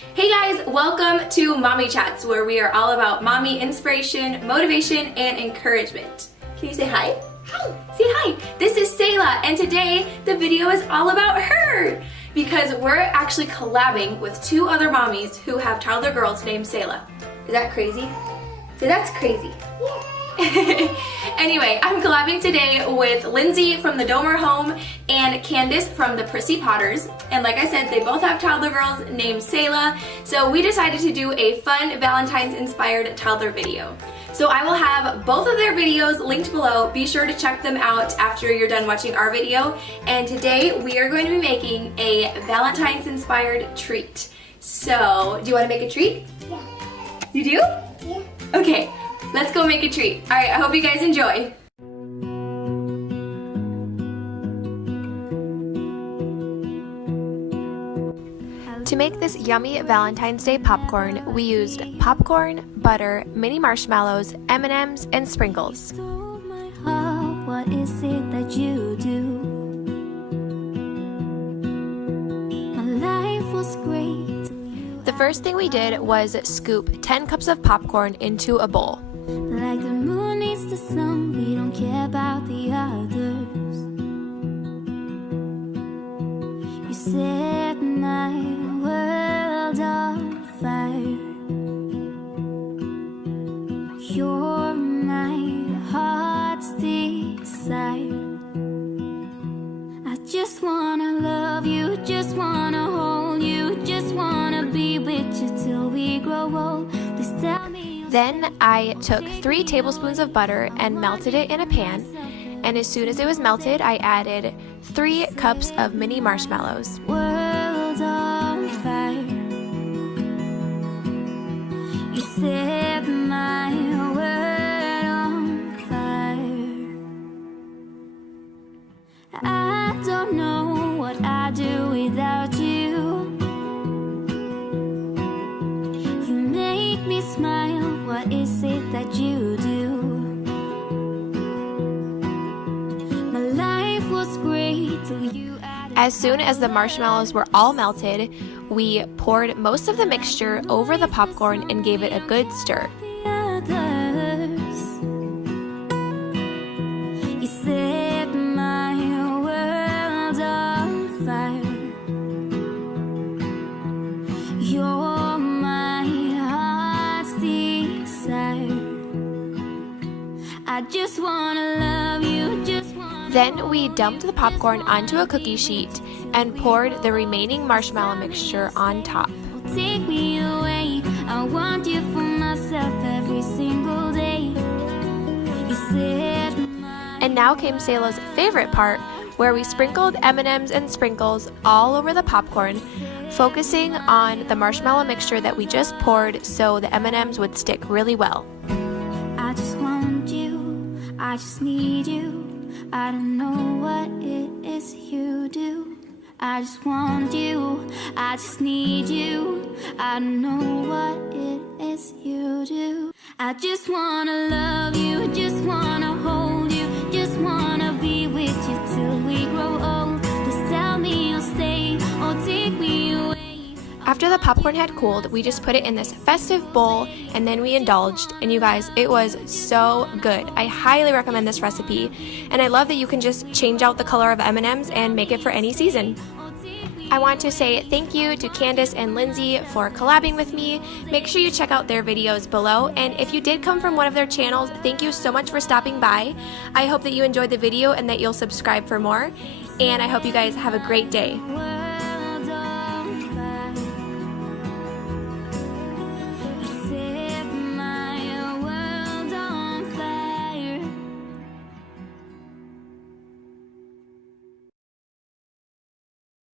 Hey guys, welcome to Mommy Chats, where we are all about mommy inspiration, motivation, and encouragement. Can you say hi? Hi. Say hi. This is Selah, and today the video is all about her because we're actually collabing with two other mommies who have toddler girls named Selah. Is that crazy? So that's crazy. Yeah. Anyway, I'm collabing today with Lindsey from the Domer home and Candice from the Prissy Potters. And like I said, they both have toddler girls named Selah. So we decided to do a fun Valentine's inspired toddler video. So I will have both of their videos linked below. Be sure to check them out after you're done watching our video. And today we are going to be making a Valentine's inspired treat. So, do you want to make a treat? Yeah. You do? Yeah. Okay. Let's go make a treat. All right, I hope you guys enjoy. To make this yummy Valentine's Day popcorn, we used popcorn, butter, mini marshmallows, M&Ms, and sprinkles. What is it that you do? My life was great. The first thing we did was scoop 10 cups of popcorn into a bowl. Like the moon needs the sun, we don't care about the others. You set my world on fire. You're my heart's desire. I just wanna love you, just wanna hold you, just wanna be with you till we grow old. Please tell me. Then I took 3 tablespoons of butter and melted it in a pan, and as soon as it was melted, I added 3 cups of mini marshmallows. World on fire. You set my world on fire. I don't know what I'd do without you. You make me smile. What is it that you do? My life was great till you added. As soon as the marshmallows were all melted, we poured most of the mixture over the popcorn and gave it a good stir. You set my world on fire. You're my heart's desire. I just wanna love you, just wanna. Then we dumped the popcorn onto a cookie sheet and poured the remaining marshmallow mixture on top. Take me away. I want you for myself every single day. You said my. And now came Selah's favorite part, where we sprinkled M&Ms and sprinkles all over the popcorn, focusing on the marshmallow mixture that we just poured so the M&Ms would stick really well. I just want you, I just need you. I don't know what it is you do. I just want you, I just need you. I don't know what it is you do. I just wanna love you, just wanna hold you, just wanna be with you till we grow old. Please tell me you'll stay or take me away. After the popcorn had cooled, we just put it in this festive bowl and then we indulged, and you guys, it was so good. I highly recommend this recipe, and I love that you can just change out the color of M&Ms and make it for any season. I want to say thank you to Candice and Lindsey for collabing with me. Make sure you check out their videos below, and if you did come from one of their channels, thank you so much for stopping by. I hope that you enjoyed the video and that you'll subscribe for more, and I hope you guys have a great day.